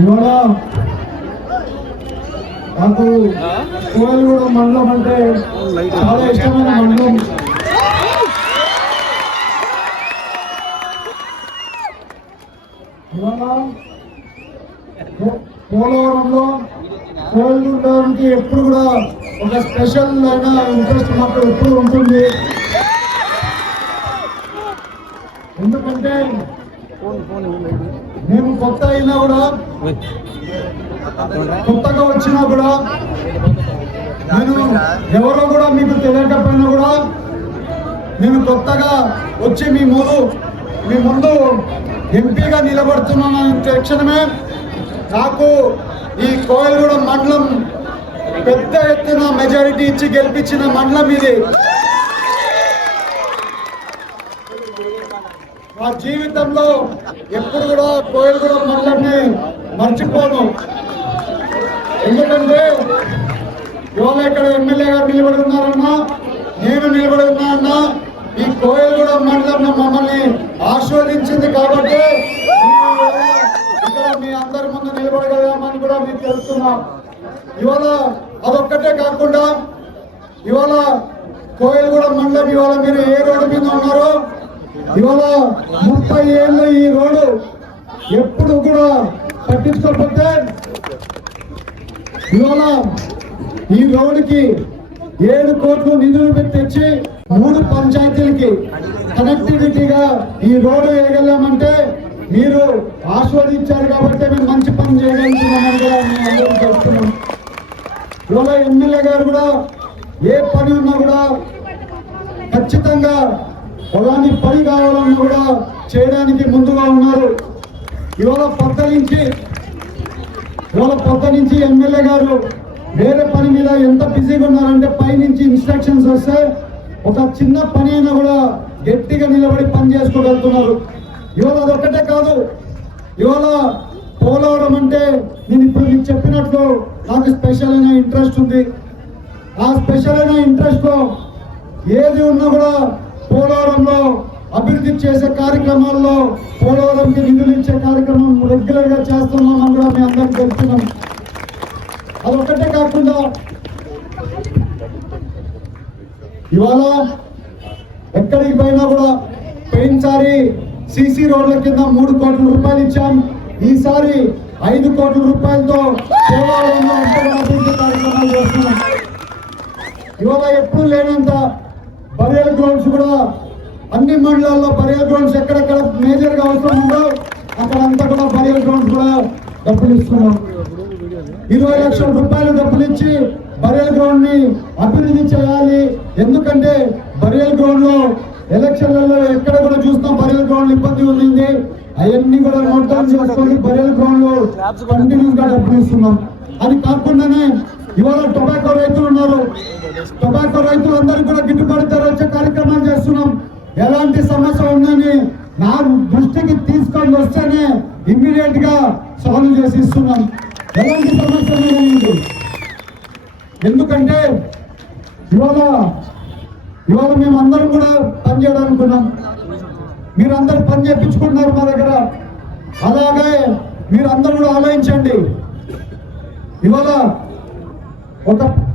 ఇవాళ నాకు కోయలగూడ మండలం అంటే చాలా ఇష్టమైన మండలం. ఇవాళ పోలవరంలో కోయలగూడకి ఎప్పుడు కూడా ఒక స్పెషల్ అయిన ఇంట్రెస్ట్ మాకు ఎప్పుడు ఉంటుంది. ఎందుకంటే మేము కొత్త అయినా కూడా, కొత్తగా వచ్చినా కూడా, నేను ఎవరో కూడా మీకు తెలియకపోయినా కూడా నేను కొత్తగా వచ్చి మీ ముందు ఎంపీగా నిలబడుతున్నాను క్షణమే నాకు ఈ కోయలగూడ మండలం పెద్ద ఎత్తున మెజారిటీ ఇచ్చి గెలిపించిన మండలం ఇది. నా జీవితంలో ఎప్పుడు కూడా కోయలగూడ మండలాన్ని మర్చిపోను. ఎందుకంటే ఇవాళ ఇక్కడ ఎమ్మెల్యే గారు నిలబడి ఉన్నారన్నా, నేను నిలబడి ఉన్నా, ఈ కోయలగూడ మండలం మమ్మల్ని ఆస్వాదించింది కాబట్టి ఇక్కడ మీ అందరి ముందు నిలబడగలమని కూడా మీకు తెలుస్తున్నా. ఇవాళ అదొక్కటే కాకుండా ఇవాళ కోయలగూడ మండలం ఇవాళ మీరు ఏ రోడ్డు మీద ఉన్నారో ఇవాళ 30 ఏళ్ళు ఈ రోడ్డు ఎప్పుడు కూడా పట్టించుకోకపోతే ఇవాళ ఈ రోడ్డుకి 7 కోట్లు నిధులు తెచ్చి 3 పంచాయతీలకి కనెక్టివిటీగా ఈ రోడ్డు వేయగలమంటే మీరు ఆస్వాదించారు కాబట్టి మేము మంచి పని చేయగలుగుతున్నామని కూడా మేము అందరం చేస్తున్నాం. ఇవాళ ఎమ్మెల్యే గారు కూడా ఏ పని ఉన్నా కూడా ఖచ్చితంగా పొలాన్ని పని కావాలన్నా కూడా చేయడానికి ముందుగా ఉన్నారు. ఇవాళ పొద్దు నుంచి ఎమ్మెల్యే గారు వేరే పని మీద ఎంత బిజీగా ఉన్నారంటే పైనుంచి ఇన్స్ట్రక్షన్స్ వస్తే ఒక చిన్న పని అయినా కూడా గట్టిగా నిలబడి పని చేసుకోగలుగుతున్నారు. ఇవాళ అదొక్కటే కాదు, ఇవాళ పోలవరం అంటే నేను ఇప్పుడు మీకు చెప్పినట్లు నాకు స్పెషల్ అయిన ఇంట్రెస్ట్ ఉంది. ఆ స్పెషల్ అయిన ఇంట్రెస్ట్ లో ఏది ఉన్నా కూడా పోలవరంలో అభివృద్ధి చేసే కార్యక్రమాల్లో పోలవరంకి నిధులు ఇచ్చే కార్యక్రమం రెగ్యులర్ గా చేస్తున్నామని కూడా మీ అందరికి తెలుస్తున్నాం. అదొక్కటే కాకుండా ఇవాళ ఎక్కడికి పోయినా కూడా పోయినసారి సిసి రోడ్ల కింద 3 కోట్ల రూపాయలు ఇచ్చాం. ఈసారి 5 కోట్ల రూపాయలతో పోలవరంలో అభివృద్ధి కార్యక్రమాలు చేస్తున్నాం. ఇవాళ ఎప్పుడు లేనంత బరియల్ గ్రౌండ్స్ కూడా అన్ని మండలాల్లో బరియల్ గ్రౌండ్స్ ఎక్కడెక్కడ మేజర్ గా అవసరం ఉందో అక్కడంతా కూడా బరియల్ గ్రౌండ్స్ కూడా డబ్బులు ఇస్తున్నాం. 20 లక్షల రూపాయలు డబ్బులు ఇచ్చి బరియల్ గ్రౌండ్ ని అభివృద్ధి చేయాలి. ఎందుకంటే బరియల్ గ్రౌండ్ లో ఎలక్షన్లలో ఎక్కడ కూడా చూస్తాం బరియల్ గ్రౌండ్ ఇబ్బంది ఉంది. అవన్నీ కూడా నోట్ డౌన్ చేసుకొని బరియల్ గ్రౌండ్ లో కంటిన్యూస్ గా డబ్బులు ఇస్తున్నాం. అది కాకుండానే ఇవాళ టొబాకో రైతులు ఉన్నారు, టొబాకో రైతులందరికీ కూడా గిట్టుబాటు ధర వచ్చే కార్యక్రమాలు చేస్తున్నాం. ఎలాంటి సమస్య ఉందని నా దృష్టికి తీసుకొని వస్తేనే ఇమ్మీడియట్ గా సాల్వ్ చేసి ఇస్తున్నాం. ఎలాంటి సమస్య లేదు. ఎందుకంటే ఇవాళ మేము అందరం కూడా పని చేయాలనుకున్నాం. మీరందరూ పని చేయించుకుంటున్నారు మా దగ్గర. అలాగే మీరందరూ కూడా ఆలోచించండి. ఇవాళ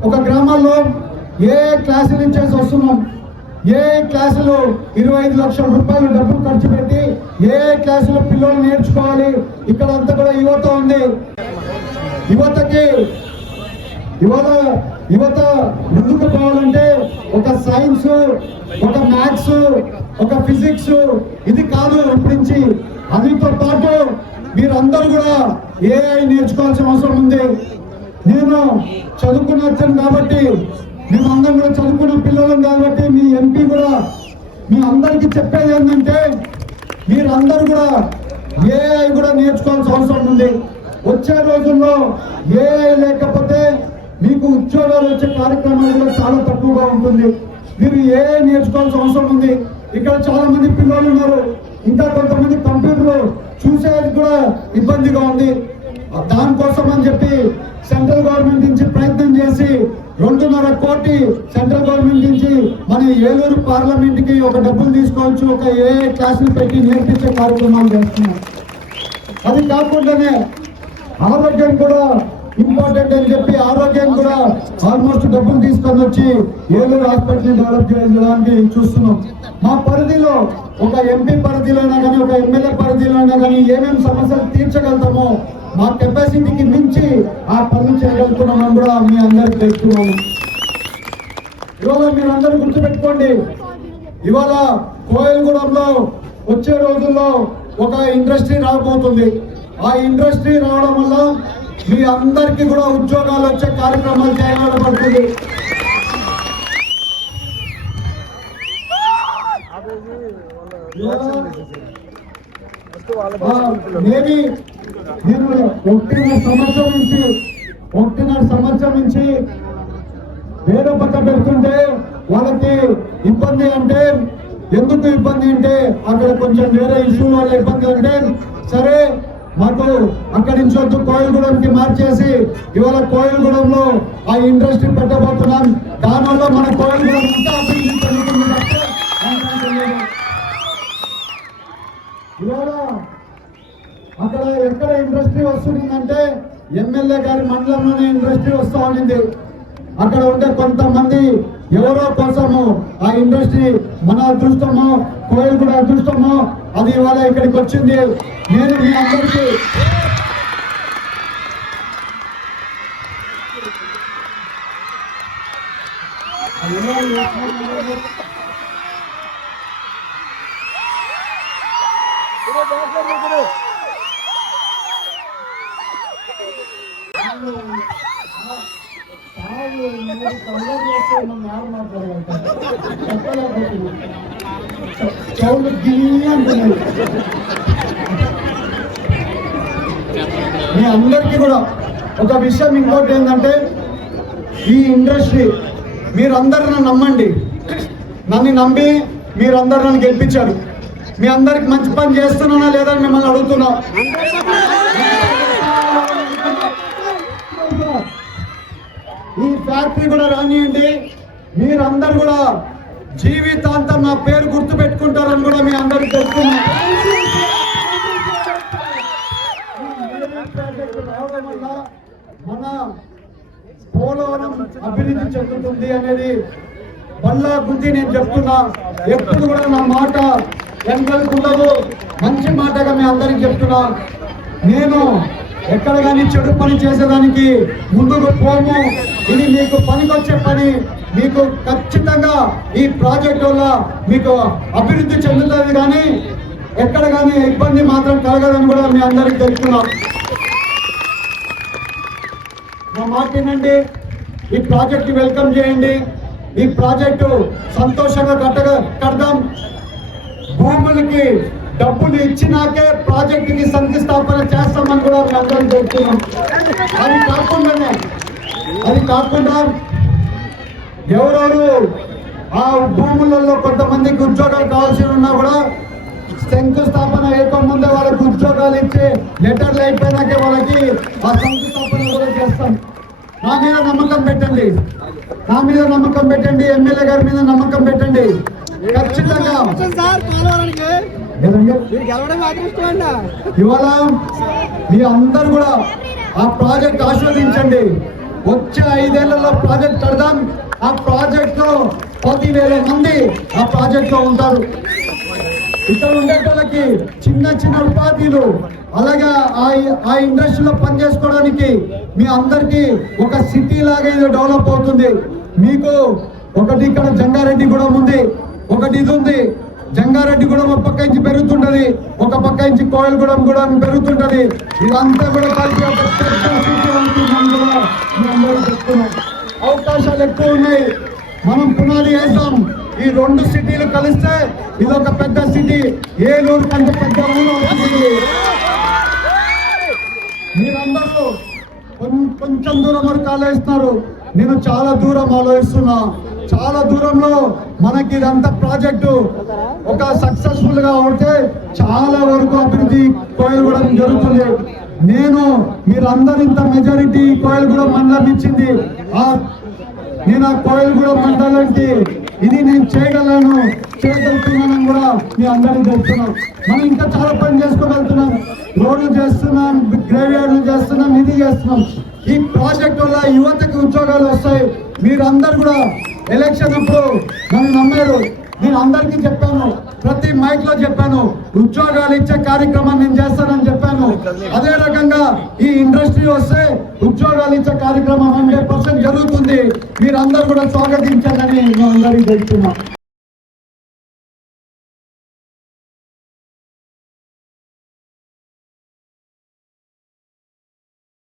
ఒక గ్రామాల్లో ఏ క్లాసులు ఇచ్చేసి వస్తున్నాం, ఏ క్లాసులు 25 లక్షల రూపాయలు డబ్బులు ఖర్చు పెట్టి ఏ క్లాసులో పిల్లలు నేర్చుకోవాలి. ఇక్కడ అంతా కూడా యువత ఉంది. యువత ముందుకు పోవాలంటే ఒక సైన్స్, ఒక మ్యాథ్స్, ఒక ఫిజిక్స్ ఇది కాదు ఇప్పటి. అదితో పాటు మీరందరూ కూడా ఏఐ నేర్చుకోవాల్సిన అవసరం ఉంది. నేను చదువుకుని వచ్చాను కాబట్టి, మేమందరం కూడా చదువుకున్న పిల్లలం కాబట్టి మీ ఎంపీ కూడా మీ అందరికీ చెప్పేది ఏంటంటే మీరందరూ కూడా ఏఐ కూడా నేర్చుకోవాల్సిన అవసరం ఉంది. వచ్చే రోజుల్లో ఏఐ లేకపోతే మీకు ఉద్యోగాలు వచ్చే కార్యక్రమాలు కూడా చాలా తక్కువగా ఉంటుంది. మీరు ఏఐ నేర్చుకోవాల్సిన అవసరం ఉంది. ఇక్కడ చాలా మంది పిల్లలు ఉన్నారు, ఇంకా కొంతమంది కంప్యూటర్ చూసేది కూడా ఇబ్బందిగా ఉంది. దానికోసం అని చెప్పి సెంట్రల్ గవర్నమెంట్ నుంచి ప్రయత్నం చేసి 2.5 కోటి సెంట్రల్ గవర్నమెంట్ నుంచి మన ఏలూరు పార్లమెంట్ కి ఒక డబ్బులు తీసుకోవచ్చు, ఒక ఏఐ క్లాసులు పెట్టి నేర్పించే కార్యక్రమాలు చేస్తున్నాం. అది కాకుండానే ఆరోగ్యం కూడా ఇంపార్టెంట్ అని చెప్పి ఆరోగ్యం కూడా ఆల్మోస్ట్ డబ్బులు తీసుకొని వచ్చి ఏలూరు హాస్పిటల్ డెవలప్ చేయడానికి చూస్తున్నాం. మా పరిధిలో ఒక ఎంపీ పరిధిలో అయినా కానీ ఒక ఎమ్మెల్యే పరిధిలో అయినా కానీ ఏమేమి సమస్యలు తీర్చగలుగుతామో మా కెపాసిటీకి మించి ఆ పనులు చేయగలుగుతున్నామని కూడా మీ అందరికి తెలుస్తున్నాము. ఇవాళ మీరు అందరూ గుర్తుపెట్టుకోండి, ఇవాళ కోయలగూడెంలో వచ్చే రోజుల్లో ఒక ఇండస్ట్రీ రాబోతుంది. ఆ ఇండస్ట్రీ రావడం వల్ల మీ అందరికీ కూడా ఉద్యోగాలు వచ్చే కార్యక్రమాలు చేయాలనుకుంటుంది. మేబీ నేను 1.5 సంవత్సరం నుంచి వేరే పక్క పెడుతుంటే వాళ్ళకి ఇబ్బంది. అంటే ఎందుకు ఇబ్బంది అంటే అక్కడ కొంచెం వేరే ఇష్యూ వల్ల ఇబ్బంది. అంటే సరే మాకు అక్కడి నుంచి వద్దు కోయలగూడెంకి మార్చేసి ఇవాళ కోయలగూడెంలో ఆ ఇండస్ట్రీ పెట్టబోతున్నాం. దానివల్ల మన కోయలగూడెం ఇంకా అభివృద్ధి చెందుతుంది. ఇవాళ అక్కడ ఎక్కడ ఇండస్ట్రీ వస్తుందంటే ఎమ్మెల్యే గారి మండలంలోనే ఇండస్ట్రీ వస్తా ఉన్నింది. అక్కడ ఉండే కొంతమంది ఎవరో కోసము ఆ ఇండస్ట్రీ మన అదృష్టమో కోయలగూడ అదృష్టమో అది ఇవాళ ఇక్కడికి వచ్చింది. నేను మీ అందరికీ మీ అందరికీ కూడా ఒక విషయం ఇంకోటి ఏంటంటే ఈ ఇండస్ట్రీ మీరందరూ నన్ను నమ్మండి. నన్ను నమ్మి మీరందరూ నన్ను గెలిపించారు. మీ అందరికి మంచి పని చేస్తున్నానా లేదా అని మిమ్మల్ని అడుగుతున్నా. ఈ ఫ్యాక్టరీ కూడా రానియండి. మీరందరూ కూడా జీవితాంతం నా పేరు గుర్తు పెట్టుకుంటారని కూడా మీ అందరికి తెలుస్తున్నా. రావడం వల్ల మన పోలవరం అభివృద్ధి చెందుతుంది అనేది వల్ల గుద్ది నేను చెప్తున్నా. ఎప్పుడు కూడా నా మాట వెనకలుకుండదు, మంచి మాటగా మీ అందరికి చెప్తున్నా. నేను ఎక్కడ కానీ చెడు పని చేసేదానికి ముందుకు పోము. ఇది మీకు పనికొచ్చే పని. మీకు ఖచ్చితంగా ఈ ప్రాజెక్ట్ వల్ల మీకు అభివృద్ధి చెందుతుంది, కానీ ఎక్కడ కానీ ఇబ్బంది మాత్రం కలగదని కూడా మీ అందరికి తెలుస్తున్నా. నా మాట వినండి. ఈ ప్రాజెక్ట్ వెల్కమ్ చేయండి. ఈ ప్రాజెక్టు సంతోషంగా కడదాం. భూములకి డబ్బులు ఇచ్చినాకే ప్రాజెక్టుకి శంకుస్థాపన చేస్తామని కూడా మీ అందరికీ చెప్తున్నాం. అది కాకుండా ఎవరెవరు ఆ భూములలో కొంతమందికి ఉద్యోగాలు కావాల్సి ఉన్నా కూడా శంకుస్థాపన ముందే వాళ్ళకి ఉద్యోగాలు ఇచ్చి లెటర్లు అయిపోయినాకే వాళ్ళకి ఆ శంకుస్థాపన కూడా చేస్తాం. నా మీద నమ్మకం పెట్టండి, నా మీద నమ్మకం పెట్టండి, ఎమ్మెల్యే గారి మీద నమ్మకం పెట్టండి. ఖచ్చితంగా ఇవాళ మీ అందరు కూడా ఆ ప్రాజెక్ట్ ఆస్వాదించండి. వచ్చే 5 ఏళ్లలో ప్రాజెక్ట్ కడదాం. ఆ ప్రాజెక్ట్ లో 10,000 మంది ఆ ప్రాజెక్ట్ లో ఉంటారు. ఇక్కడ ఉండే వాళ్ళకి చిన్న చిన్న ఉపాధులు, అలాగే ఆ ఇండస్ట్రీలో పనిచేసుకోవడానికి మీ అందరికి ఒక సిటీ లాగా ఇది డెవలప్ అవుతుంది. మీకు ఒకటి ఇక్కడ జంగారెడ్డిగూడెం ఉంది, ఒకటి ఇది ఉంది. జంగారెడ్డిగూడెం ఒక పక్క నుంచి పెరుగుతుంటది, ఒక పక్క నుంచి కోయలగూడెం కూడా పెరుగుతుంటది. ఇదంతా కూడా కలిసి ఒక చెప్తున్నాం. అవకాశాలు ఎక్కువ ఉన్నాయి. మనం పునాది వేస్తాం. ఈ 2 సిటీలు కలిస్తే ఇది ఒక పెద్ద సిటీ. ఏలూరు కంటే పెద్ద అవుతుంది. మీరందరూ కొంచెం దూరం వరకు ఆలోచిస్తున్నారు. నేను చాలా దూరం ఆలోచిస్తున్నా. చాలా దూరంలో మనకి ఇదంతా ప్రాజెక్టు ఒక సక్సెస్ఫుల్ గా ఉంటే చాలా వరకు అభివృద్ధి కోయలగూడెం జరుగుతుంది. మీరందరూ ఇంత మెజారిటీ కోయలగూడెం మండలం ఇచ్చింది. నేను ఆ కోయలగూడెం మండలానికి ఇది నేను చేయగలను, చేయగలుగుతున్నానని కూడా మీ అందరికీ చెప్తున్నాం. మనం ఇంకా చాలా పని చేసుకోగలుగుతున్నాం. రోడ్లు చేస్తున్నాం, గ్రేవ్ యార్డ్లు చేస్తున్నాం, ఇది చేస్తున్నాం. ఈ ప్రాజెక్ట్ వల్ల యువతకి ఉద్యోగాలు వస్తాయి. మీరందరూ కూడా ఎలక్షన్ అప్పుడు నన్ను నమ్మారు. నేను అందరికీ చెప్పాను, ప్రతి మైక్ లో చెప్పాను, ఉద్యోగాలు ఇచ్చే కార్యక్రమాన్ని నేను చేస్తానని చెప్పాను. అదే రకంగా ఈ ఇండస్ట్రీ వస్తే ఉద్యోగాలు ఇచ్చే కార్యక్రమం 100% జరుగుతుంది. మీరందరూ కూడా స్వాగతించాలని నేను అందరికీ చెప్తున్నా.